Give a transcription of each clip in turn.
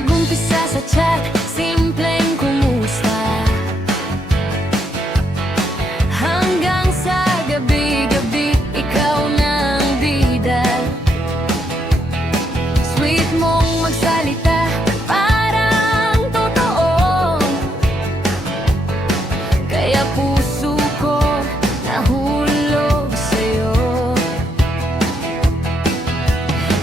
Nag-umpisa sa chat, simpleng kumusta, hanggang sa gabi-gabi ikaw na ang bida. Sweet mong magsalita, parang totoo, kaya puso ko nahulog sa'yo.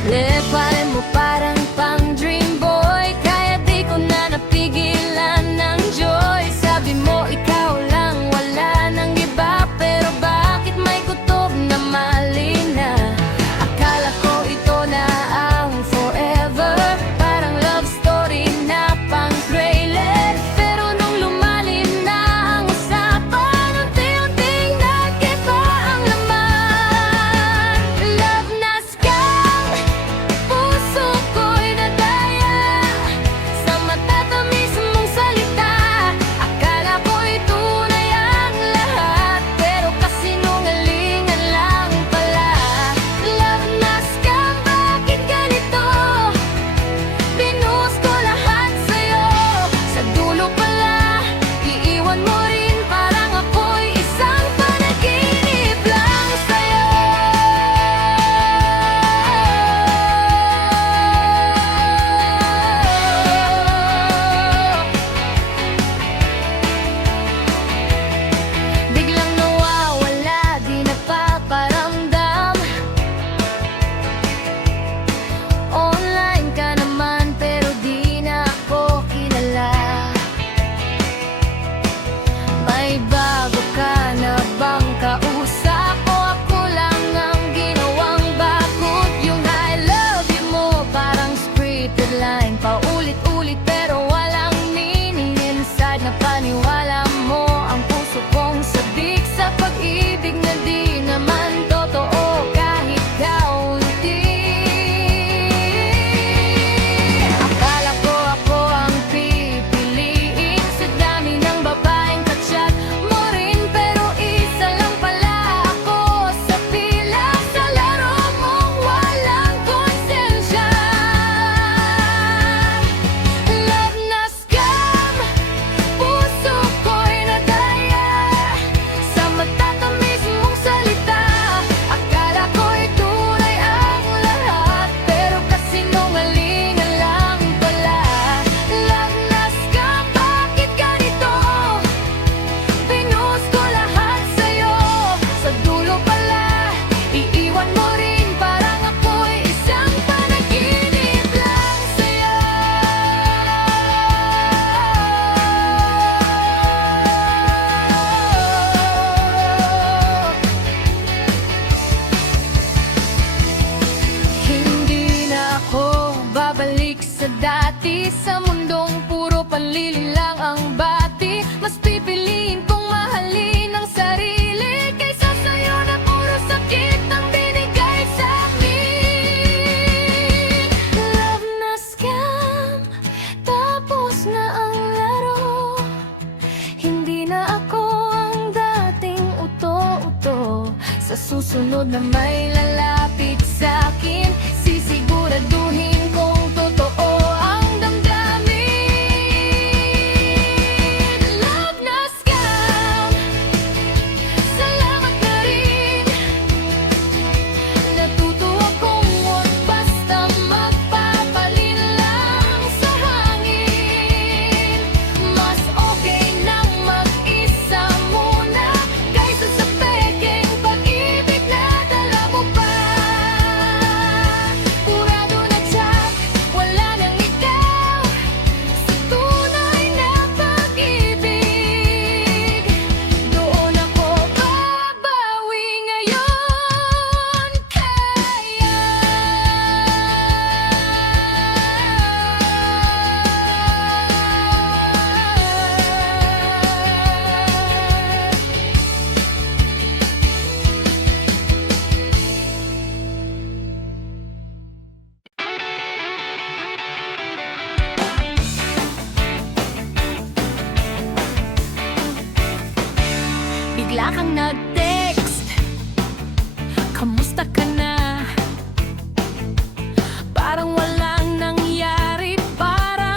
Lepal mo parang pang dream boy, kaya di ko na napigilan ng joy. Sabi mo ikaw lang, wala nang iba, pero bakit may kutob na mali na? Akala ko ito na ang forever, parang love story na pang trailer. Pero nung lumalim na ang usapan, unti-unting nag-iba ang laman. Love na scam, puso ko'y nadaya sa matatamis mong salita. Akala ko'y tunay ang lahat, pero kasinungalingan lang pala. Love na scam, bakit ganito? Binuhos ko lahat sa'yo, sa dulo pala iiwan mo rin, parang ako'y isang panaginip lang sa'yo. Biglang nawawala, di napaparamdam. Online ka naman pero di na ako kilala. May bago ka na bang kausap o ako lang ang ginawang bakot? Yung I love you mo parang scripted line, paulit-ulit pero walang meaning inside. Na paniwala mo ang puso kong sabik sa pag-ibig na di naman totoo kahit kaunti. Akala ko ako ang pipiliin sa dami ng babaeng kachat mo rin, pero isa lang pala ako sa pila, sa laro mong walang konsensya. Love na scam, puso ko'y nadaya sa matatamis mong salita. Akala ko'y tunay ang lahat, pero kasinungalingan lang pala. Love na scam, bakit ganito? Binuhos ko lahat sa'yo, sa dulo pala iiwan mo rin, parang ako'y isang panaginip lang sa'yo. Hindi na ako babalik sa dati, sa mundong puro panlilin lang ang bati. Mas pipiliin kong mahalin ang sarili kaysa sa'yo na puro sakit ang binigay sa'kin. Love na scam, tapos na ang laro. Hindi na ako ang dating uto-uto. Sa susunod na may lalapit sa'kin, sisiguraduhin kong totoo ang damdamin. Love na scam, salamat na rin. Natuto akong huwag basta magpapalin lang sa hangin. Mas okay nang mag-isa muna kaysa sa peking pag-ibig na dala mo pa. Purado na chat, wala nang ikaw sa tunay na pag-ibig. Doon ako babawi ngayon, kaya bigla kang nag-text, kamusta ka na? Parang walang nangyari, parang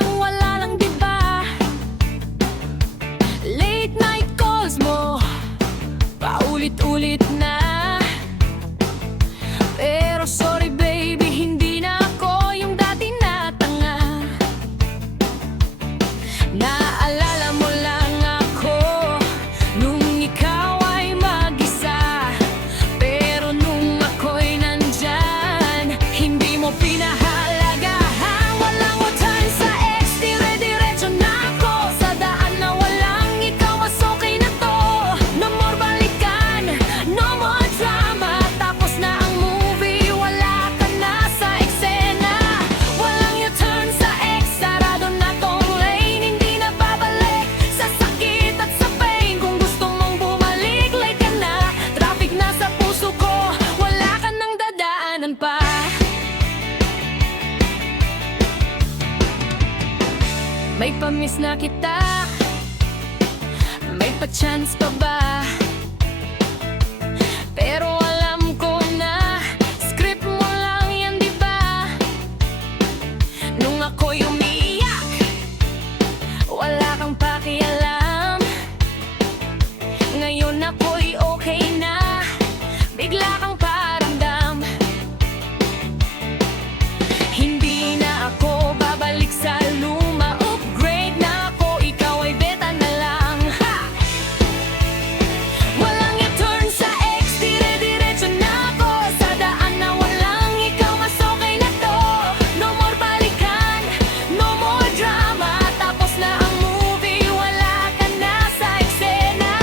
May pa-miss na kita, may pa-chance pa ba? Pero alam ko na script mo lang yan, di ba? Nung ako'y umiiyak, wala kang pakialam. Ngayon ako'y okay na, bigla kang paramdam. Hindi na ako babalik sa luma, upgrade na ako, ikaw ay beta na lang. Ha! Walang u-turn sa ex, dire-diretso na ako sa daan na walang ikaw, mas okay na to. No more balikan, no more drama, tapos na ang movie, wala ka na sa eksena.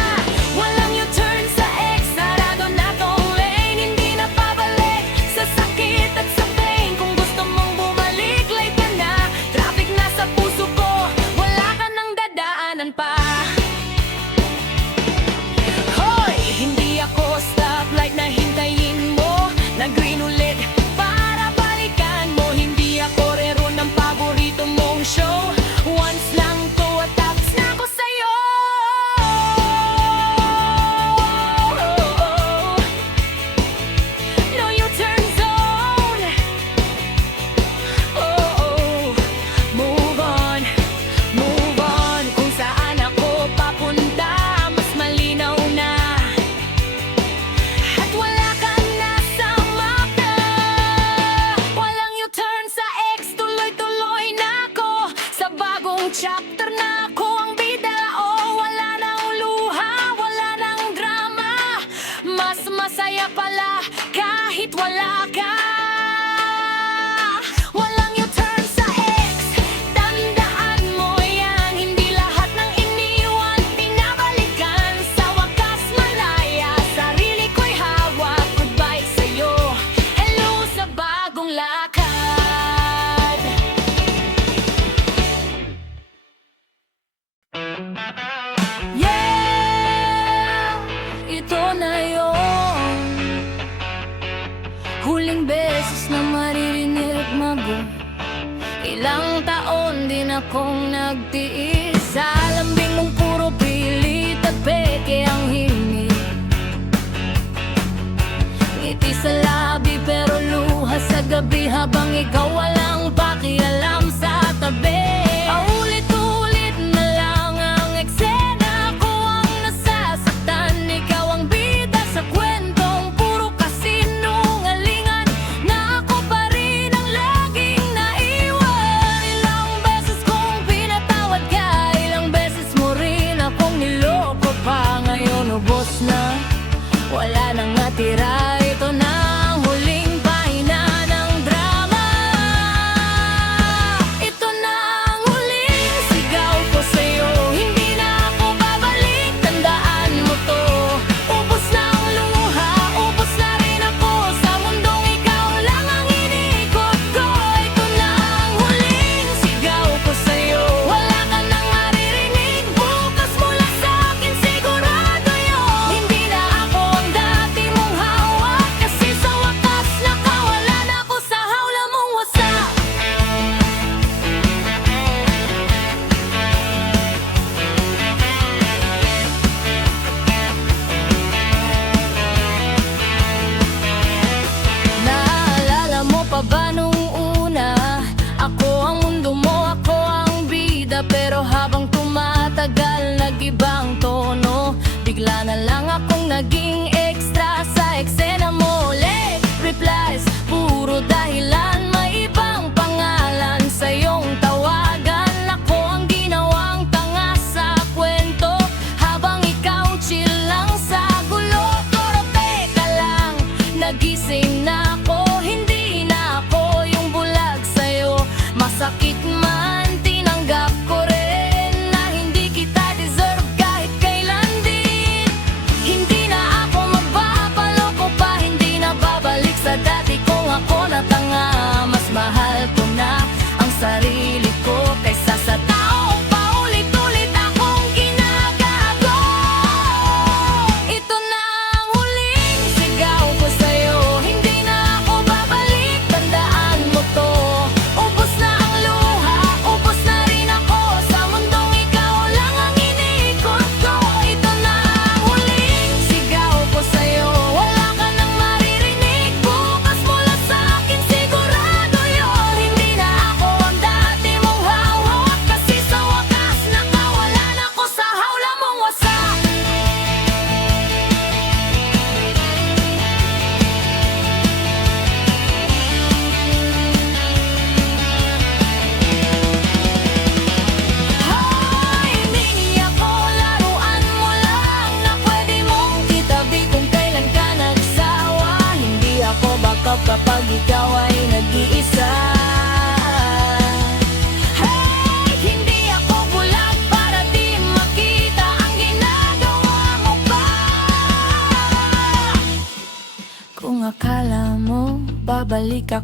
Walang u-turn sa ex, sarado na tong lane, hindi na pabalik sa sakit at sa pain. Kung gusto mong bumalik, late ka na, traffic na sa puso ko, wala ka nang dadaanan pa. Hoy! Hindi ako stoplight na hintayin mo, na green ulit para balikan mo. Hindi ako rero ng paborito mong show, once lang to at tapos na ako sa'yo. No U-turn zone. Move on, move on. Kung saan ako papunta, mas malinaw na. At wala ka na sa mapa. Walang U-turn sa ex, tuloy-tuloy na ako sa bagong chapter na ako ang bida. Oh, wala nang luha, wala nang drama, mas masaya pala kahit wala ka. Walang U-turn sa ex, tandaan mo yan. Hindi lahat ng iniwan pinabalikan. Sa wakas malaya, sarili ko'y hawak. Goodbye sa'yo, hello sa bagong lakad. Yeah, ito na yon, huling beses na maririnig mago. Ilang taon din akong nagtiis sa lambing mong puro pilit at peke ang hingi. Ngiti sa labi pero luha sa gabi, habang ikaw walang pakialam sa tabi. Paulit-ulit na lang ang eksena, ko ang nasasaktan, ikaw ang bida sa kwentong puro kasinungalingan, na ako pa rin ang laging naiwan. Ilang beses kong pinatawad ka, ilang beses mo rin akong niloko pa. Ngayon ubos na, wala nang natira, ito na ang huling pahina ng drama.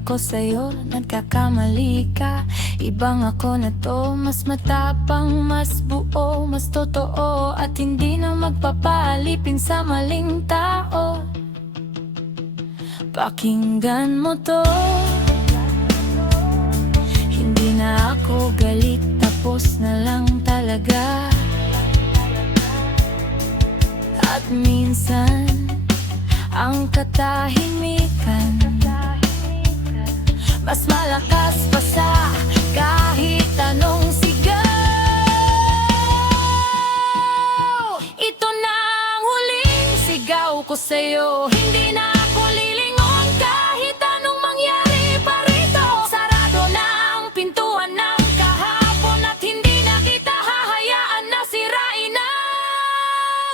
ako sa'yo, nagkakamali ka. Ibang ako na to, mas matapang, mas buo, mas totoo, at hindi na magpapalipin sa maling tao. Pakinggan mo to, hindi na ako galit, tapos na lang talaga. At minsan, ang katahimikan mas malakas pa sa kahit anong sigaw. Ito na ang huling sigaw ko sa'yo, hindi na ako lilingon kahit anong mangyari pa rito. Sarado na ang pintuan ng kahapon at hindi na kita hahayaan na sirain na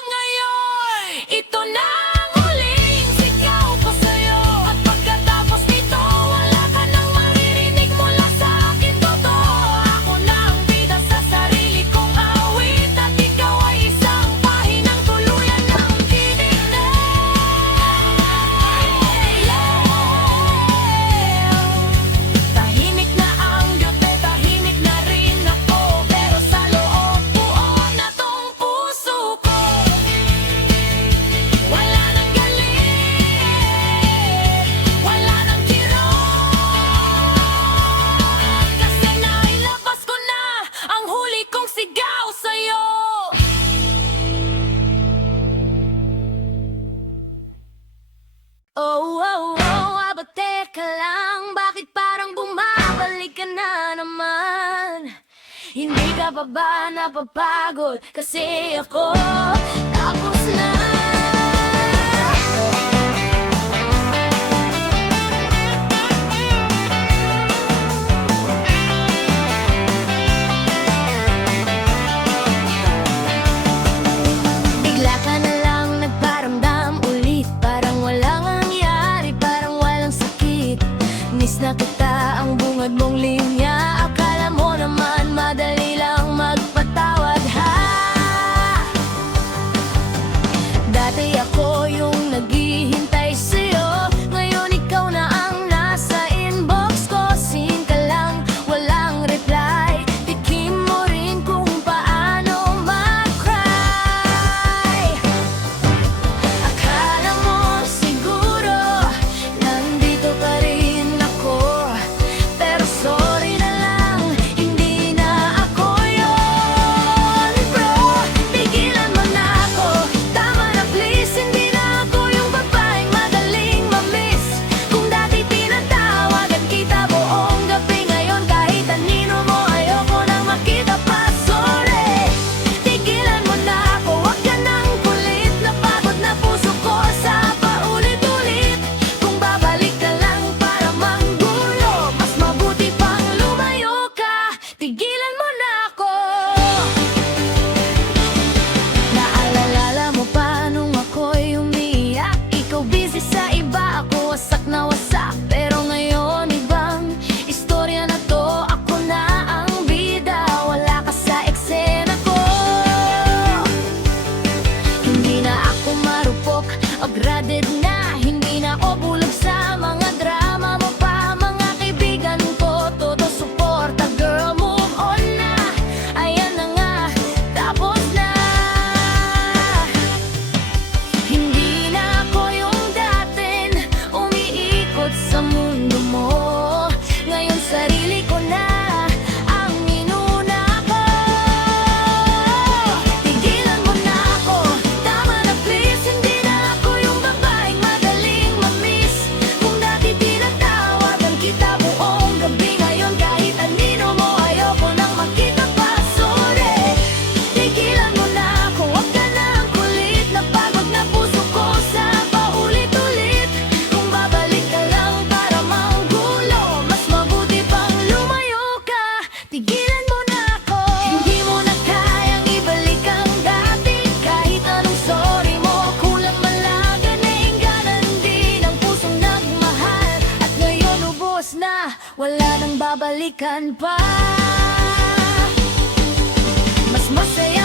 ngayon. Ito na ang huling sigaw ko sa'yo, at pagkatapos nito wala ka nang maririnig mula sa akin. Totoo, ako na ang bida sa sarili kong awit, at ikaw ay isang pahinang tuluyan ng tinig na. Tahimik na ang gabi, tahimik na rin ako, pero sa loob buo na tong puso ko. Wala nang galit, wala nang kirot, kasi nailabas ko na ang huli kong sigaw sa'yo. Oh, oh, oh, aba teka lang, bakit parang bumabalik ka na naman? Hindi ka pa ba napapagod? Kasi ako, tapos na. Bigla ka na lang nagparamdam ulit, parang walang nangyari, parang walang sakit. Miss na kita, ang bungad mong linya, akala mo naman madali lang magpatawad, ha? Dati ako yung naghihintay sa'yo, ngayon ikaw na ang nasa inbox ko. Sin ka lang, walang reply, tikim mo rin kung paano mag-cry. Akala mo siguro nandito pa rin ako, pero sorry na lang, hindi na ako yun. Bro, tigilan mo na ako, tama na please, hindi na ako yung babaeng madaling mamiss. Kung dati tinatawagan kita buong gabi, ngayon kahit anino mo ayoko nang makita pa. Sorry, tigilan mo na ako, wag ka nang kulit, napagod na puso ko sa paulit-ulit. Kung babalik ka lang para manggulo, mas mabuti pang lumayo ka, tigilan mo na ako. Naalala mo pa nung ako'y umiiyak, ikaw busy sa iba, ako wasak na wasak. Pero ngayon ibang istorya na to, ako na ang bida, wala ka sa eksena ko. Hindi na ako marupok, upgraded na, hindi na ako bulag sa mga drama mo pa. Mga kaibigan ko, todo suporta, girl, move on na. Ayan na nga, tapos na. Hindi na ako yung datin umiikot sa mundo mo, ngayon sarili ko na ang inuna ko. Tigilan mo na ako, tama na please, hindi na ako yung babaeng madaling mamiss. Kung dati tinatawagan kita buong gabi, ngayon kahit anino mo ayoko nang makita pa. Sorry, tigilan mo na ako, wag ka nang kulit, napagod na puso ko sa paulit-ulit. Kung babalik ka lang para manggulo, mas mabuti pang lumayo ka, tigilan mo na ako. Hindi mo na kayang ibalik ang dati, kahit anong sorry mo, kulang man lang, ganang-ganan din ang pusong nagmahal. At ngayon ubos na, wala nang babalikan pa. Mas masaya